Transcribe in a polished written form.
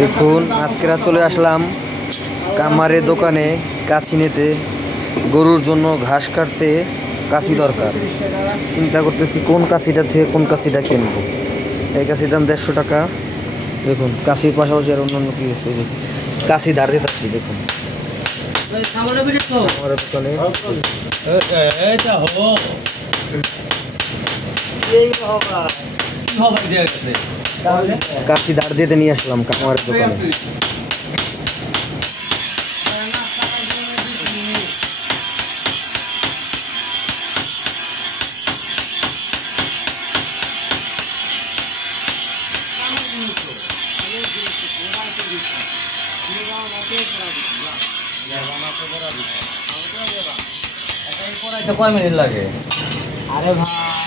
দেখুন আজকে চলে আসলাম কামারের দোকানে কাছি নিতে। গরুর জন্য ঘাস কাটতে কাছি দরকার। চিন্তা করতেছি কোন কাছিটা থেকে কোন কাছিটা কিনবো। এই কাছির দাম 150 টাকা। দেখুন কাছির পাশাপাশি আর অন্যান্য কি আছে, কাছি ধার দিতে আসছি। দেখুন আমার দোকানে কাছি ধার দিতে নিয়ে আসলাম কামারের দোকানে। কয় মিনিট লাগে? আরে ভাই